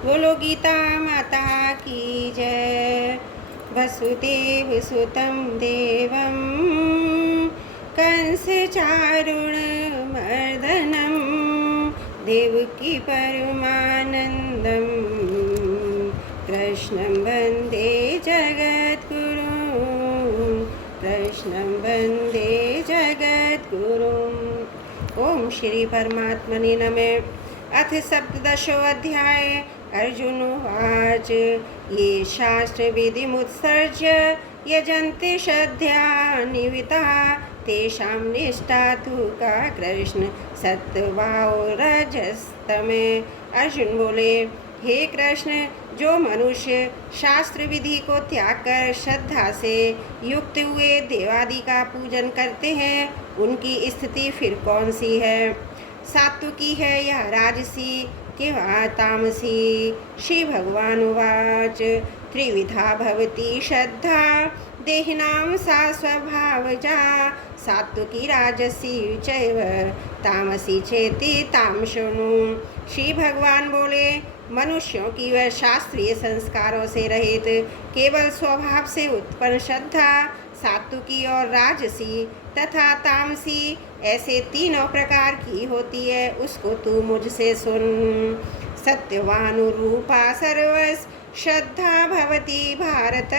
बोलो गीता माता की जय। वसुदेव सुतं देवं कंस चारुण मर्दनं देवकी परमानंदं कृष्णं वन्दे जगद्गुरुं कृष्णं वन्दे जगद्गुरुं। ओम श्री परमात्मने नमः। अथ सप्तदशोऽध्याय। अर्जुन उवाच ये शास्त्रविधिमुत्सर्ज्य यजन्ते श्रद्धयान्विताः तेषां निष्ठा तु का कृष्ण सत्त्वाओ रजस्तमे। अर्जुन बोले, हे कृष्ण, जो मनुष्य शास्त्र विधि को त्याग कर श्रद्धा से युक्त हुए देवादि का पूजन करते हैं, उनकी स्थिति फिर कौन सी है? सात्विकी है या राजसी कि वा तामसी? श्री भगवान उवाच त्रिविधा भवति श्रद्धा देहिनां सा स्वभावजा सात्विकी राजसी चैव तामसी चेति तां शृणु। श्री भगवान बोले, मनुष्यों की वह शास्त्रीय संस्कारों से रहित केवल स्वभाव से उत्पन्न श्रद्धा सात्विकी और राजसी तथा तामसी ऐसे तीनों प्रकार की होती है, उसको तू मुझसे सुन। सत्यवानुरूपा सर्वस् श्रद्धा भवति भारत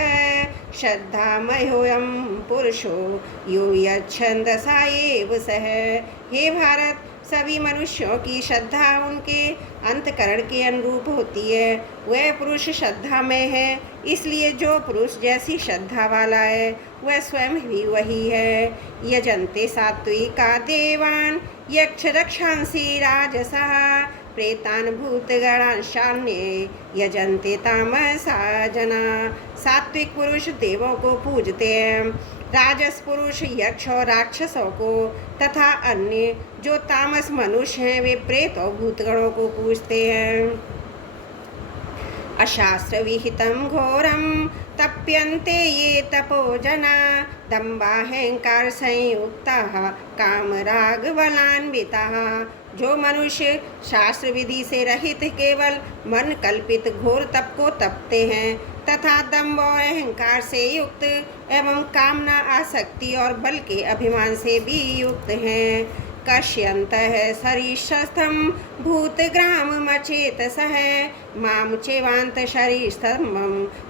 श्रद्धामयोऽयं पुरुषो यो यच्छन्दसा एव सः। हे भारत, सभी मनुष्यों की श्रद्धा उनके अंतकरण के अनुरूप होती है, वह पुरुष श्रद्धा में है। इसलिए जो पुरुष जैसी श्रद्धा वाला है वह स्वयं भी वही है। यजन्ते सात्विका देवान् यक्ष रक्षांसि राजसः प्रेतान् भूतगणांशान्ये यजन्ते तामसा जना। सात्विक पुरुष देवों को पूजते हैं, राजस पुरुष यक्ष और राक्षसों को तथा अन्य जो तामस मनुष्य हैं वे प्रेत और भूतगणों को पूजते हैं। अशास्त्र विहितं घोरं तप्यन्ते ये तपोजना दम्भाहंकार संयुक्ताः कामरागबलान्विताः। जो मनुष्य शास्त्र विधि से रहित केवल मन कल्पित घोर तप को तपते हैं तथा दम्भ और अहंकार से युक्त एवं कामना आसक्ति और बल के अभिमान से भी युक्त हैं, कष्यन्तः शरीरस्थं भूतग्राममचेतसः मां चैवान्त शरीरस्थं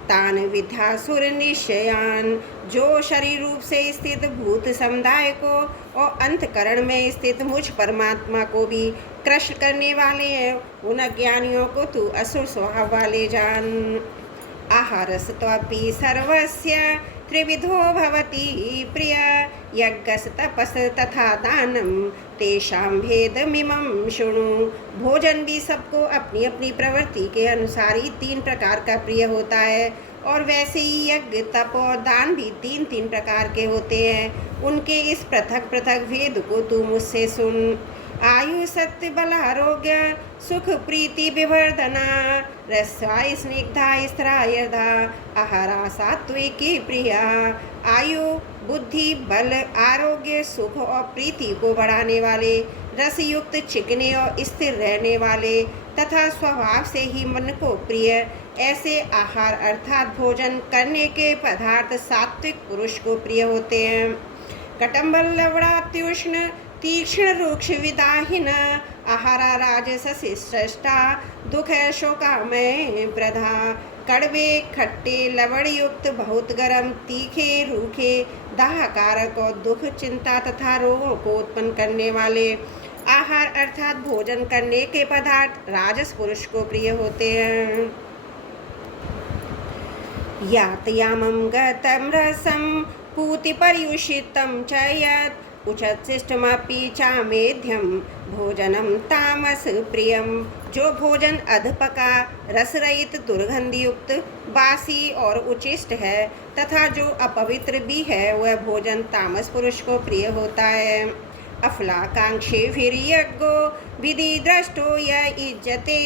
तान् विद्यासुर निश्चयान्। जो शरीर रूप से स्थित भूत समुदाय को और अंतकरण में स्थित मुझ परमात्मा को भी कृष्ण करने वाले हैं, उन अज्ञानियों को तू असुर स्वभाव वाले जान। आहारस्त्वपि सर्वस्य त्रिविधो भवति प्रिय यज्ञस् तपस् तथा दानं तेषां भेदमिमं शृणु। भोजन भी सबको अपनी अपनी प्रवृत्ति के अनुसार ही तीन प्रकार का प्रिय होता है, और वैसे ही यज्ञ तप और दान भी तीन तीन प्रकार के होते हैं। उनके इस पृथक पृथक भेद को तू मुझसे सुन। आयु सत्य बल आरोग्य सुख प्रीति विवर्धना रस्वा स्निग्धा स्त्रा यदा आहारा सात्विकी प्रिया। आयु बुद्धि बल आरोग्य सुख और प्रीति को बढ़ाने वाले, रस युक्त चिकने और स्थिर रहने वाले तथा स्वभाव से ही मन को प्रिय ऐसे आहार अर्थात भोजन करने के पदार्थ सात्विक पुरुष को प्रिय होते हैं। कटम्बल लवणात्युष्ण तीक्ष्ण रुक्ष विदाहीन आहारा राजसी श्रेष्ठा दुख शोकामय प्रधा। कड़वे खट्टे लवण युक्त बहुत गर्म तीखे रूखे दाहकारक और दुख चिंता तथा रोगों को उत्पन्न करने वाले आहार अर्थात भोजन करने के पदार्थ राजस पुरुष को प्रिय होते हैं। यातयामं गतं रसं पूतिपर्युषितं च यत् उच्छिष्टमपि चामेध्यं भोजनं तामस प्रियम। जो भोजन अधपका रसरहित दुर्गंधयुक्त बासी और उचिष्ट है तथा जो अपवित्र भी है वह भोजन तामस पुरुष को प्रिय होता है। अफलाकांक्षीभिर्यज्ञो विधि दृष्टो य इज्जते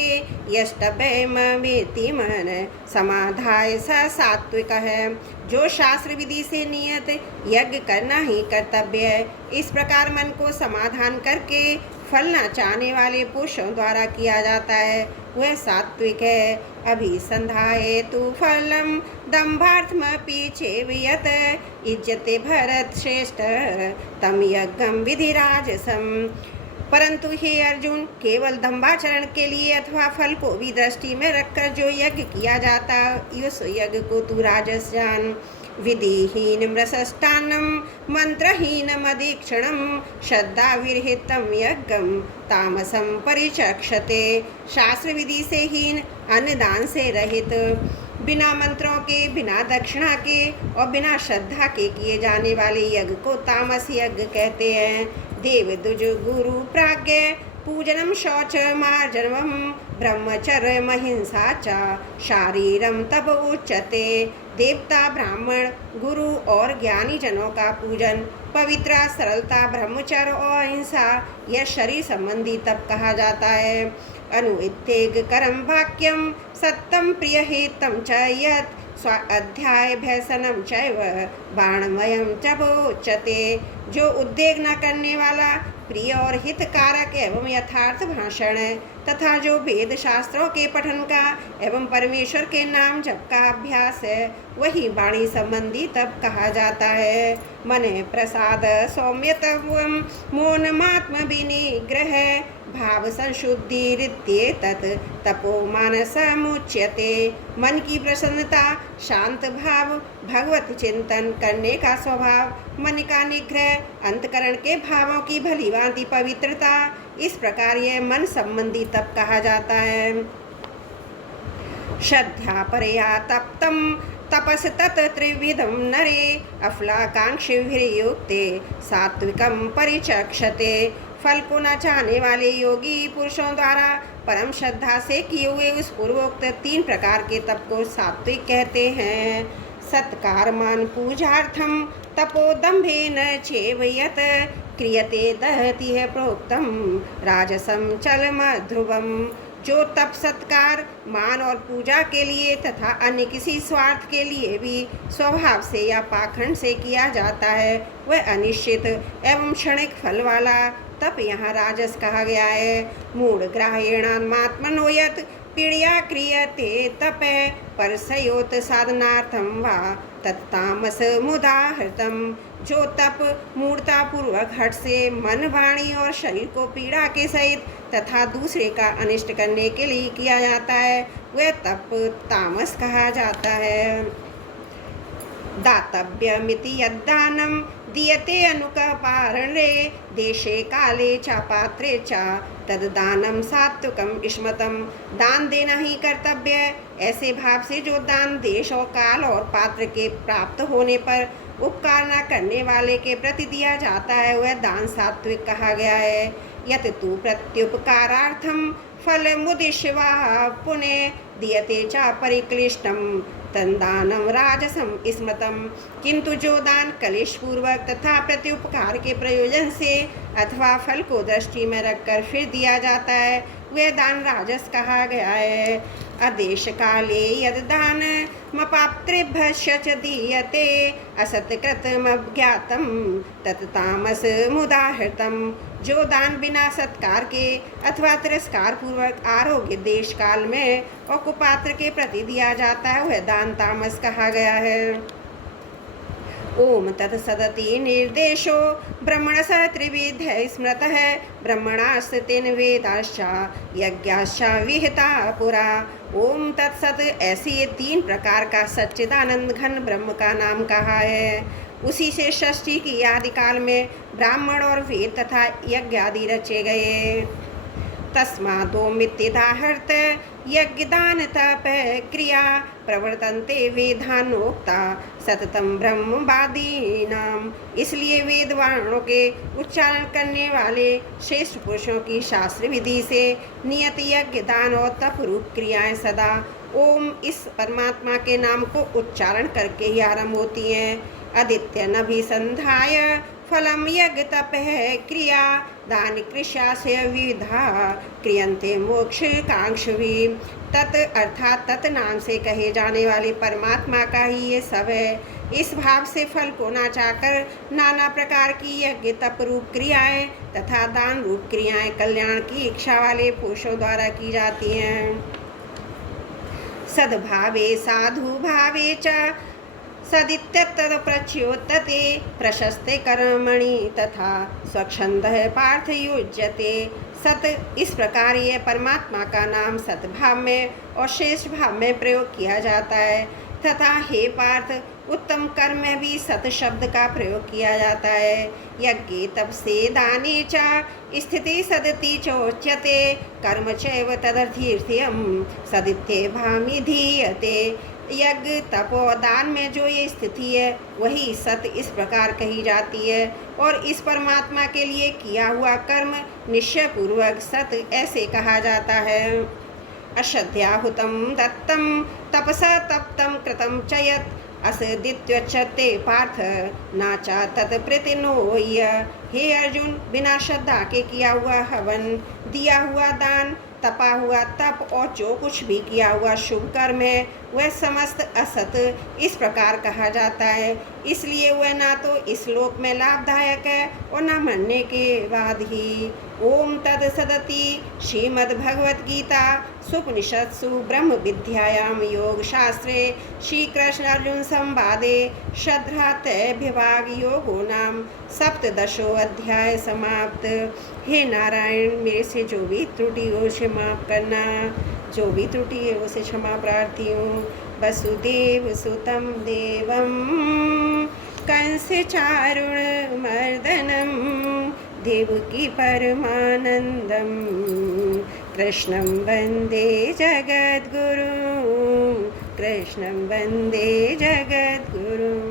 यष्टभयमेति मन समाधाय स सात्विक है। जो शास्त्र विधि से नियत यज्ञ करना ही कर्तव्य है, इस प्रकार मन को समाधान करके फल न चाहने वाले पुरुषों द्वारा किया जाता है वह सात्विक है। अभिसंधाये तु फलम दम्भार्थमपि चेवियत इज्जते भरत श्रेष्ठ तम यज्ञम विधि राजसम। परंतु हे अर्जुन, केवल दंभाचरण के लिए अथवा फल को भी दृष्टि में रखकर जो यज्ञ किया जाता उस यज्ञ को तू राजस जान। विधिहीन मृषष्टान्नम मंत्रहीनम अधिक्षणम श्रद्धा विरहितम यज्ञम तामसम परिचक्षते। शास्त्र विधि से हीन, अन्नदान से रहित, बिना मंत्रों के, बिना दक्षिणा के और बिना श्रद्धा के किए जाने वाले यज्ञ को तामस यज्ञ कहते हैं। देव दुज गुरु प्राज्ञ पूजनम शौच मार्जनम ब्रह्मचर्य महिंसा च शारीरम तप उच्यते। देवता, ब्राह्मण, गुरु और ज्ञानी जनों का पूजन, पवित्र, सरलता, ब्रह्मचर्य और अहिंसा यह शरीर संबंधी तप कहा जाता है। अनुत्तेग करम वाक्यम सत्यम प्रिय हितम च यत् स्वाध्याय भैसनम चैव बाणमयम चबोच्यते। जो उद्वेग न करने वाला, प्रिय और हितकारक एवं यथार्थ भाषण है तथा जो वेद शास्त्रों के पठन का एवं परमेश्वर के नाम जप का अभ्यास है वही वाणी संबंधी तप कहा जाता है। मन प्रसाद सौम्यतम मौनमात्म विनिग्रह भाव संशुद्धि रित्येतत् तपो मानसमुच्यते। मन की प्रसन्नता, शांत भाव, भगवत चिंतन करने का स्वभाव, मन का निग्रह, अंतकरण के भावों की भली भांति पवित्रता, इस प्रकार यह मन संबंधी तप कहा जाता है। श्रद्धा परया तप्तम तपस तत् त्रिविधम नरे अफलाकांक्षिभिर्युक्ते सात्विकम परिचक्षते। फल को न चाहने वाले योगी पुरुषों द्वारा परम श्रद्धा से किए हुए उस पूर्वोक्त 3 प्रकार के तप को सात्विक कहते हैं। सत्कारमान पूजार्थम तपोदम्भेन चेवयत क्रियते दहति है प्रोक्तम राजसम चलम ध्रुवम। जो तप सत्कार, मान और पूजा के लिए तथा अन्य किसी स्वार्थ के लिए भी स्वभाव से या पाखंड से किया जाता है वह अनिश्चित एवं क्षणिक फल वाला तप यहाँ राजस कहा गया है। मूढ़ ग्राह्यणात्मनो यत् पीड़या क्रियते तप परसयोत साधनार्थम वा तत्तामस मुदाहृतम। जो तप मूर्ता पूर्वक हठ से मन, वाणी और शरीर को पीड़ा के सहित तथा दूसरे का अनिष्ट करने के लिए किया जाता है वह तप तामस कहा जाता है। दातव्यमिति यद्दानम दीयते अनुकपारणे देशे काले च पात्रे च तद्दानम सात्विकम स्मृतम। दान देना ही कर्तव्य है। ऐसे भाव से जो दान देश और काल और पात्र के प्राप्त होने पर उपकार न करने वाले के प्रति दिया जाता है वह दान सात्विक कहा गया है। यत तु प्रत्युपकारार्थम फलमुद्दिश्य वा पुण्य दीयते च परिक्लिष्टम तन्दानम राजसम स्मृतम। किंतु जो दान कलेश पूर्वक तथा प्रत्युपकार के प्रयोजन से अथवा फल को दृष्टि में रखकर फिर दिया जाता है वह दान राजस कहा गया है। अदेश काले यद दान मपात्रेभ्य च दीयते असत्कृतमज्ञातम तत्तामस मुदाहृतम। जो दान बिना सत्कार के अथवा तिरस्कार पूर्वक आरोग्य देश काल में और कुपात्र के प्रति दिया जाता है वह दान तामस कहा गया है। ओम तत्सदति निर्देशो ब्रह्मणस त्रिविध स्मृतः ब्रह्मणास्तेन वेदाश्च यज्ञाश्च विहिता पुरा। ओम तत्सत ऐसे ये 3 प्रकार का सच्चिदानंद घन ब्रह्म का नाम कहा है। उसी से षष्ठी की आदि काल में ब्राह्मण और वेद तथा यज्ञ आदि रचे गए। तस्मादोमित्युदाहृत यज्ञदान तप क्रिया प्रवर्तन्ते वेदानोक्ता सततम ब्रह्मवादीनाम। इसलिए वेद वाणों के उच्चारण करने वाले श्रेष्ठ पुरुषों की शास्त्र विधि से नियत यज्ञ दान और तप रूप क्रियाएं सदा ओम इस परमात्मा के नाम को उच्चारण करके ही आरंभ होती हैं। आदित्य नभिसंधाय फलम यज्ञ तपः क्रिया दान कृष्या से विधा क्रियन्ते मोक्ष कांक्षवी। तत् अर्थात तत् नाम से कहे जाने वाले परमात्मा का ही ये सब है। इस भाव से फल को ना चाहकर नाना प्रकार की यज्ञ तप रूप क्रियाएं तथा दान रूप क्रियाएं कल्याण की इच्छा वाले पुरुषों द्वारा की जाती हैं। सद्भावे साधु भावे च सदित्यतः प्रच्योतते प्रशस्ते कर्मणि तथा स्वच्छंदः पार्थ युज्यते। सत इस प्रकार ये परमात्मा का नाम सद्भाव में और श्रेष्ठ भाव में प्रयोग किया जाता है तथा हे पार्थ उत्तम कर्म में भी सत शब्द का प्रयोग किया जाता है। यज्ञे तप से दाने च स्थिति सदति चोच्यते कर्म चैव तदर्थीर्थ्यम सदित्ये भामि धीयते। यज्ञ तप और दान में जो ये स्थिति है वही सत इस प्रकार कही जाती है और इस परमात्मा के लिए किया हुआ कर्म निश्चय पूर्वक सत ऐसे कहा जाता है। अश्रद्धाहुतं दत्तं तपसा तप्तं कृतं च यत् असदित्युच्यते पार्थ न च तत्प्रतिनो य। हे अर्जुन, बिना श्रद्धा के किया हुआ हवन, दिया हुआ दान, तपा हुआ तप और जो कुछ भी किया हुआ शुभ कर्म है वह समस्त असत इस प्रकार कहा जाता है। इसलिए वह ना तो इस लोक में लाभदायक है और न मरने के बाद ही। ओम तत्सदिति श्रीमद्भगवद्गीता सुपनिषत्सु ब्रह्म विद्यायां योग शास्त्रे श्री कृष्ण अर्जुन संवादे श्रद्धात्रय योगो नाम सप्तदशो अध्याय समाप्त। हे नारायण, मेरे से जो भी त्रुटि हो उसे माफ़ करना, जो भी त्रुटि है उसे क्षमा प्रार्थी हूँ। वसुदेव सुतं देवं कंस चारुण मर्दनम देवकी परमानंदम कृष्णं वंदे जगद्गुरुं कृष्णं वंदे जगद्गुरुं।